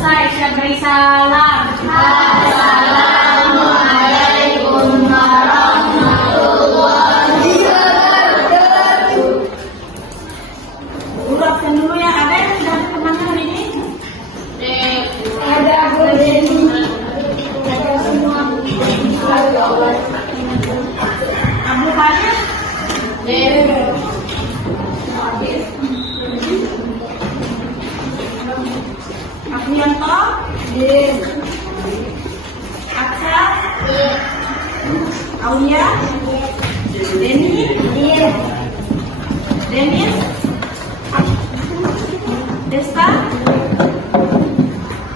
selesai. Siap beri salam. Assalamualaikum warahmatullahi wabarakatuh. Guru absen dulu ya. Ada yang sudah kemana hari ini? Ada Bu Deni. Ada semua. Abdul Halim. Aprianto. Aksa. Aulia. Deni. Denis. Desta.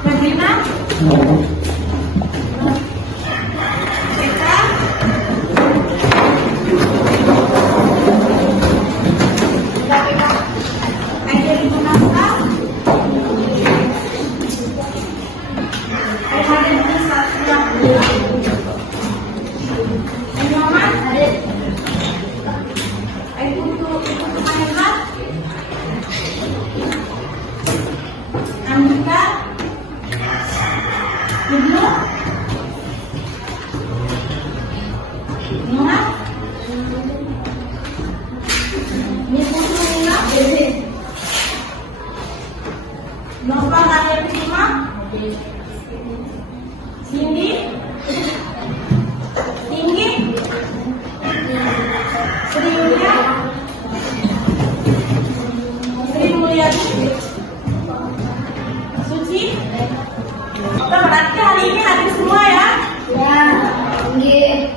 Febrina. Eka. Angelina Nasta. Ayhaden Satria. Muhammad. Ibu Mahendra. Andika. Ibnu. Nuna. Nina. Nova Raya Prima. Cindy. Tinggi. Sri Yulia. Sri Mulyani. Suci. Oke, berarti hari ini hadir semua ya? Ya, nggih.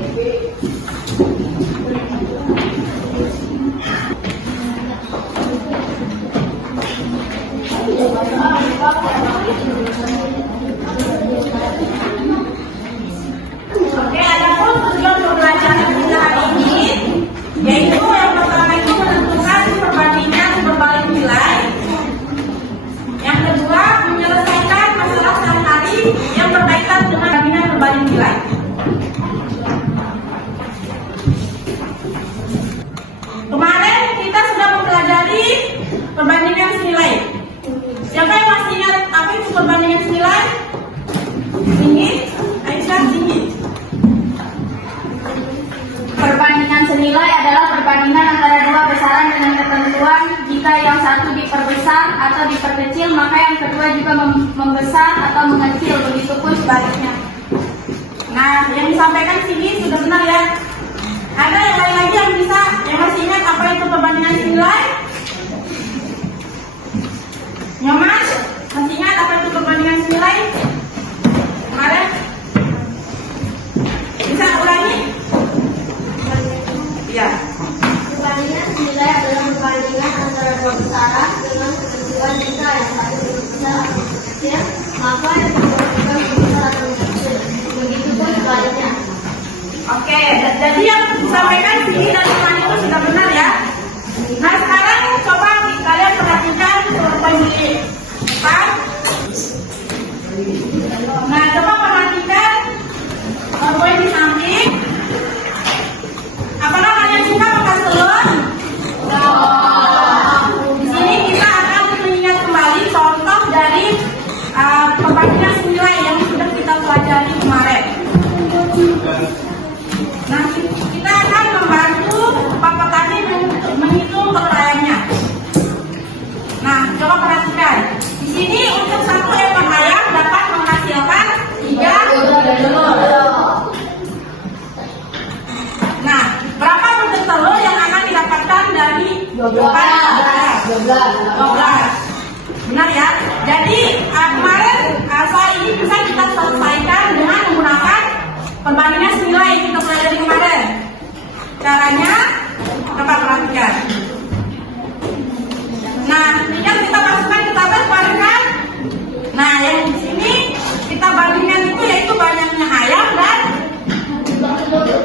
Oke, ada pun tujuan pembelajaran kita hari ini, yaitu yang pertama itu menentukan perbandingan berbalik nilai. Yang kedua, menyelesaikan masalah sehari-hari yang berkaitan dengan perbandingan berbalik nilai. Kemarin kita sudah mempelajari perbandingan senilai. Siapa yang masih ingat apa itu perbandingan senilai? Tinggi, Aisyah tinggi. Perbandingan senilai adalah perbandingan antara dua besaran dengan ketentuan jika yang satu diperbesar atau diperkecil maka yang kedua juga membesar atau mengecil, begitupun sebaliknya. Nah, yang disampaikan sini sudah benar ya. Ada yang lain lagi yang masih ingat apa itu perbandingan senilai? Nyoman, masih ingat apa itu perbandingan senilai? Kemarin? Bisa ulangi? Ya. Perbandingan nilai adalah perbandingan antara dua besaran dengan ketentuan jika yang satu besar atau kecil, maka yang kedua juga besar atau kecil. Begitupun sebaliknya. Oke, jadi yang disampaikan sini dan teman itu sudah benar ya. Nah, sekarang coba kalian perhatikan PowerPoint di depan. Nah, coba perhatikan PowerPoint di samping. Apakah kalian suka makan telur? Di sini kita akan mengingat kembali contoh dari perbandingan senilai yang sudah kita pelajari kemarin. Nah, kita akan membantu Pak Petani menghitung perayanya. Nah, coba perhatikan. Di sini untuk satu ekor ayam dapat menghasilkan 3 telur. Nah, berapa butir telur yang akan didapatkan dari 12? Benar ya? Jadi kemarin soal ini bisa kita selesaikan dengan menggunakan perbandingan senilai yang kita pelajari kemarin. Caranya dapat perhatikan. Nah, tinggal kita masukkan ke tabel kan? Nah, yang di sini kita bandingkan itu yaitu banyaknya ayam dan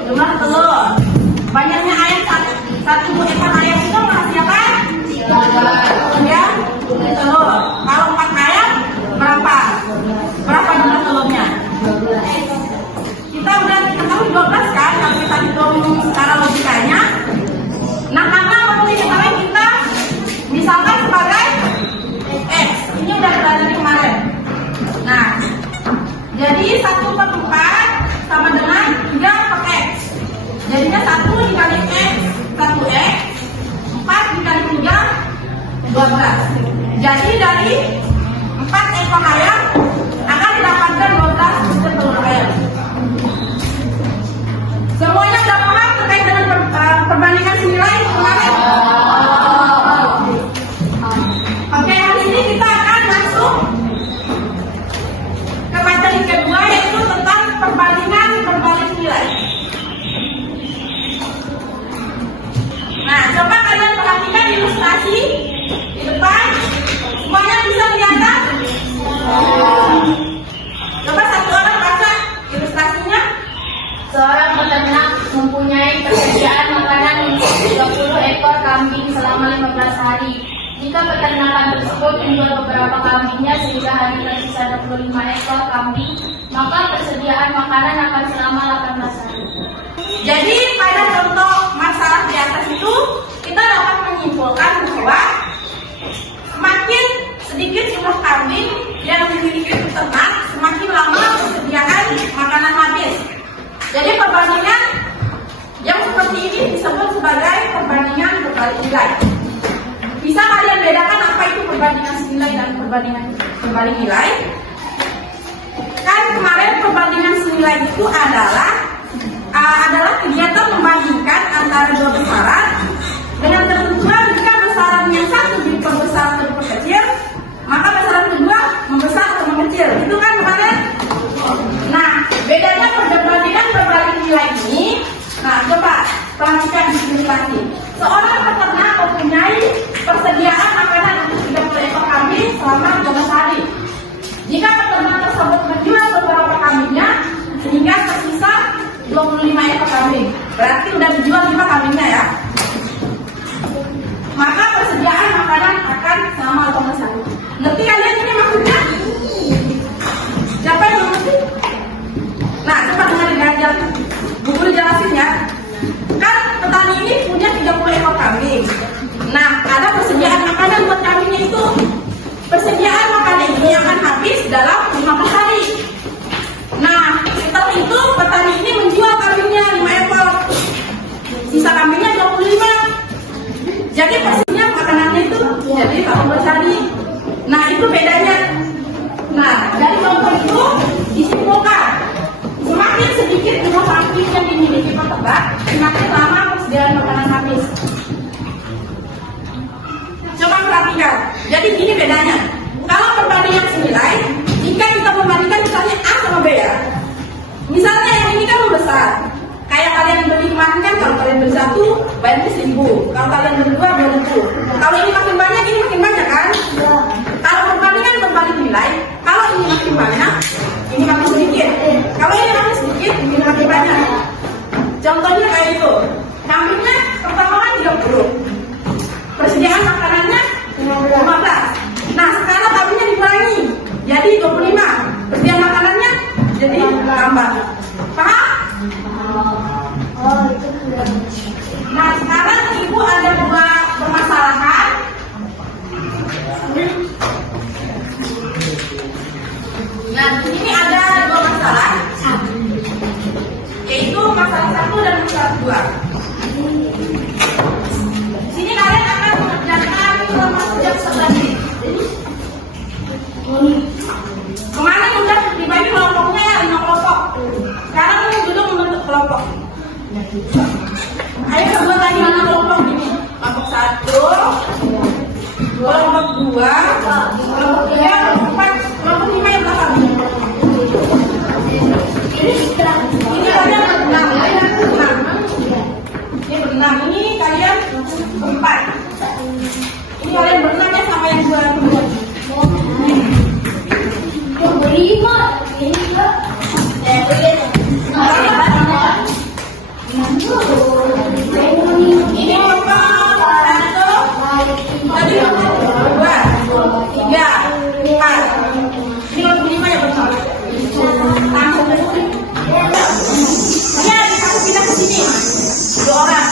jumlah telur. Banyaknya ayam satu ekor ayam itu menghasilkan 3 telur. Kalau 4 ayam berapa? Berapa jumlah telurnya? Kita udah ketahui 12 kan? Kalau kita hitung secara logikanya. Nah, karena waktu ini kita misalkan sebagai 12. Jadi dari 4 ekor ayam akan didapatkan 12 butir telur ayam. Semuanya sudah paham terkait dengan perbandingan nilai kemarin? Oke, hari ini kita akan masuk ke materi kedua, yaitu tentang perbandingan berbalik nilai. Nah, coba kalian perhatikan ilustrasi di depan. Semuanya bisa lihat kan? Coba satu orang baca ilustrasinya. Seorang peternak mempunyai persediaan makanan untuk 30 ekor kambing selama 15 hari. Jika peternakan tersebut menjual beberapa kambingnya sehingga hanya tersisa 25 ekor kambing, maka persediaan makanan akan selama 18 hari. Jadi pada contoh masalah di atas itu kita dapat menyimpulkan bahwa semakin sedikit jumlah kambing yang dimiliki peternak, semakin lama persediaan makanan habis. Jadi perbandingan yang seperti ini disebut sebagai perbandingan berbalik nilai. Bisa kalian bedakan apa itu perbandingan senilai dan perbandingan berbalik nilai? Kan kemarin perbandingan senilai itu adalah kegiatan membandingkan antara dua besaran dengan ketentuan jika besaran yang satu diperbesar atau diperkecil, maka besaran kedua membesar atau mengecil. Itu kan kemarin? Nah, bedanya perbandingan berbalik nilai ini, nah coba perhatikan di sini lagi. Seorang peternak mempunyai persediaan makanan untuk 30 ekor kambing selama 12 hari. Jika peternak tersebut menjual beberapa kambingnya sehingga tersisa 25 ekor kambing, berarti udah dijual 5 kambingnya ya. Maka persediaan makanan akan selama 18 hari. Ngerti kalian ini maksudnya? Siapa yang mengerti? Nah, coba dengar buku dijelasin ya. Kan petani ini punya 30 ekor kambing. Nah, ada persediaan makanan buat kambingnya itu. Persediaan makanan ini akan habis dalam 15 hari. Nah, setelah itu petani ini menjual kambingnya 5 ekor. Sisa kambingnya 25. Jadi persediaan makanannya itu jadi 14 hari. Nah, itu bedanya. Nah, dari contoh itu disimpulkan semakin sedikit jumlah kambing yang dimiliki peternak, semakin lama persediaan makanan habis. Coba perhatikan. Jadi gini bedanya. Kalau perbandingan senilai, jika kita membandingkan misalnya A sama B ya. Misalnya yang ini kan membesar. Kayak kalian beli kemarin kan, kalau kalian beli 1, bayarnya 1.000. Kalau kalian beli 2, 2.000. Kalau ini makin banyak, ini makin banyak kan? Kalau perbandingan berbalik nilai, kalau ini makin banyak, ini makin sedikit. Kalau ini makin sedikit, ini makin banyak. Contohnya kayak itu. Kambingnya pertama kan 30. Persediaan makanannya 15. Nah, sekarang kambingnya dikurangi jadi 25. Persediaan makanannya jadi tambah. Paham? Nah, sekarang ibu ada 2 permasalahan. Nah, ini ada 2 masalah, yaitu masalah 1 dan masalah 2. Sini kalian akan mengerjakan jam 11. Kemarin udah dibagi kelompoknya ya, 5 kelompok. Sekarang ini duduk membentuk kelompok. Ayo coba lagi mana kelompok ini. Kelompok 1, kelompok 2, kelompok 3, kelompok 4, kelompok 5 yang belakang. Ini kalian berenam. Ini berenam. Ini kalian berempat. Ini kalian berenam ya sama yang 2 kedua. Berlima. Ini kelompok 1, tadi kelompok 2, 3, 4. Ini kelompok 5 ya betul. Ya, dikasih pindah ke sini. 2 orang.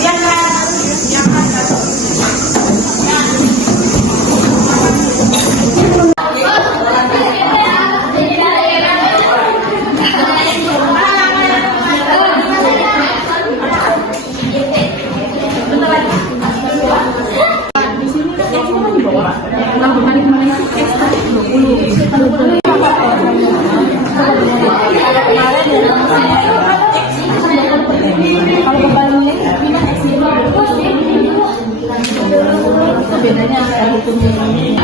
Biar bedanya antara hukumnya ini.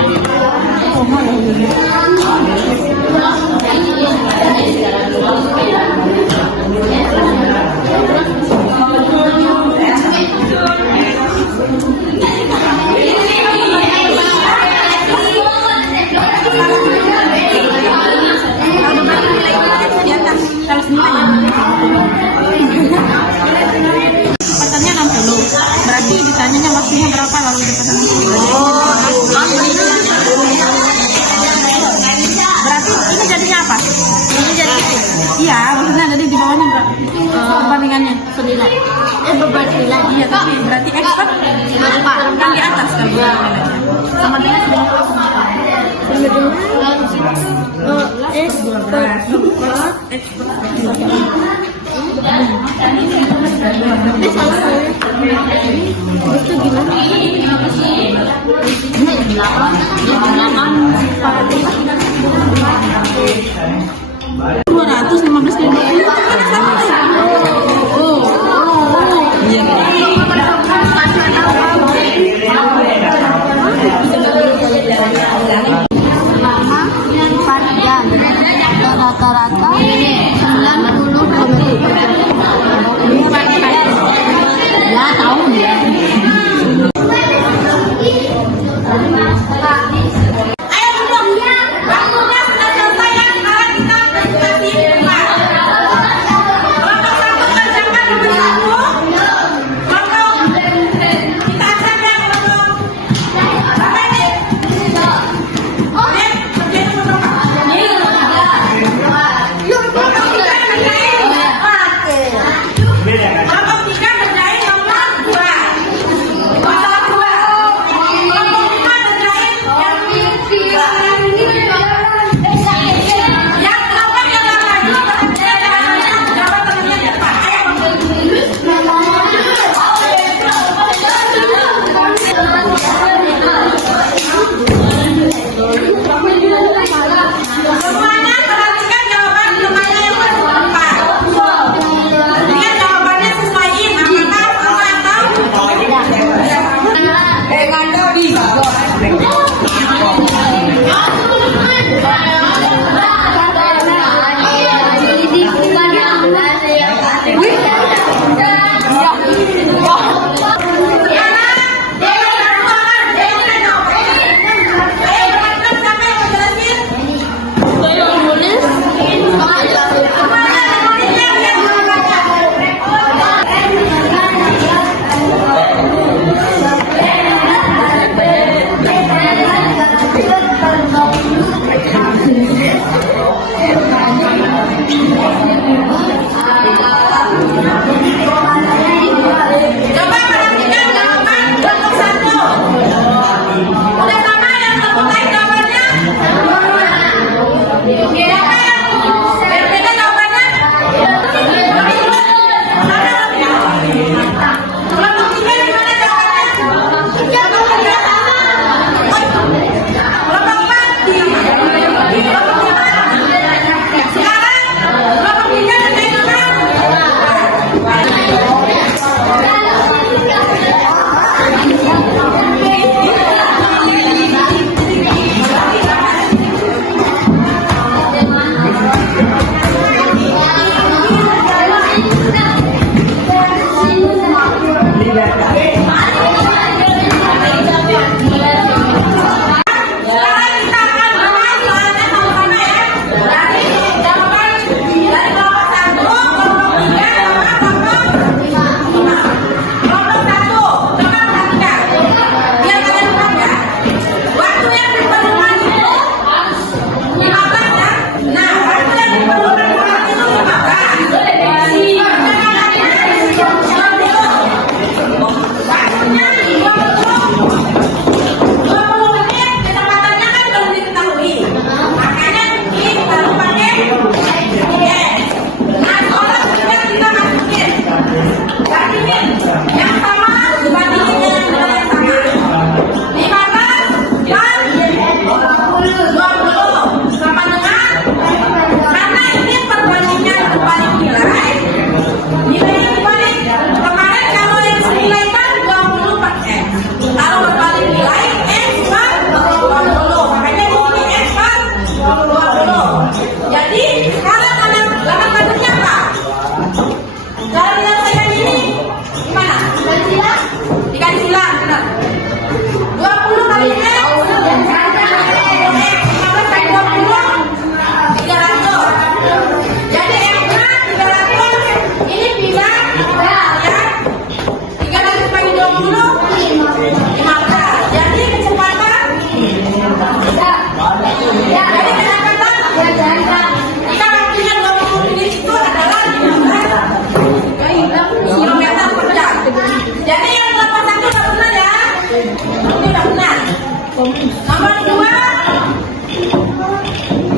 Kesempatannya 60. Berarti ditanyanya waktunya berapa lalu dipasang. Berarti ini jadinya apa? Ini jadi Iya, maksudnya jadi di bawahnya berapa? Perbandingannya 9. beban nilai. Iya, tapi berarti expert kan di atas kalau nilainya. Sama dengan 90 sama apa? Itu gimana? 215 Oh, iya. Selama 4 jam dan rata-rata 90 km per jam. Ya tahu dia. Ayo duduk. Waktunya sudah selesai ya. Sekarang kita presentasi buka. Kelompok 1 kerjakan nomor 1. Kelompok Ini udah benar. Nomor 2,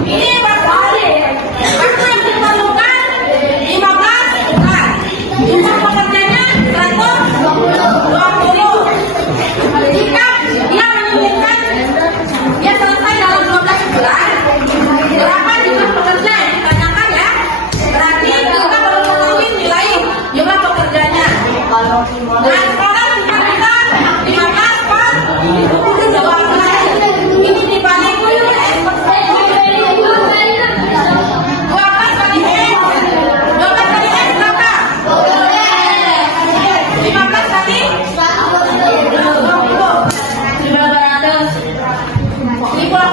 ini waktu yang diperlukan 15 bulan. Jumlah pekerjanya 120. Jika dia menginginkan dia selesai dalam 12 bulan, berapa jumlah pekerja yang ditanyakan ya? Berarti kita perlu mengetahui nilai jumlah pekerjanya. Dan sekarang kita bisa 15 per 12. Ini dibalik 12 kali X. 12 kali X berapa? 15 kali 20. 1.800.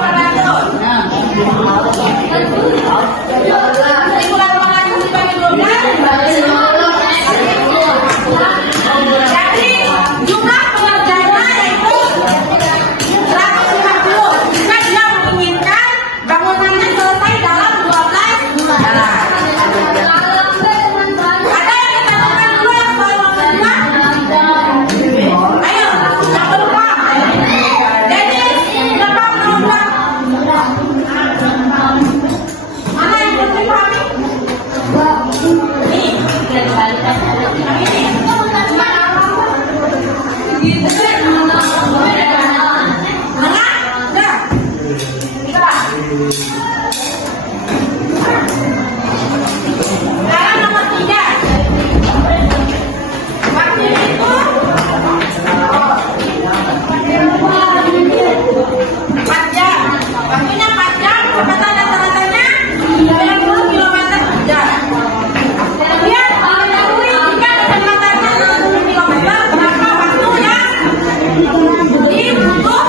1.800 dibagi 12. Jadi jumlah pekerjanya yaitu 150. Jika dia menginginkan bangunannya selesai dalam 12 bulan. Ada yang ditentukan dulu yang soal waktu kedua? Ayo, yang kedua. Jadi berapa kedua? Mana yang belum dipahami? Ini. Yang ini. Mana? Udah. Tiga. Sekarang nomor 3. Waktu itu 4 jam. Waktunya 4 jam. Kecepatan rata-ratanya 90 km per jam. Kemudian mengetahui jika kecepatannya 60 km berapa waktu yang dibutuhkan.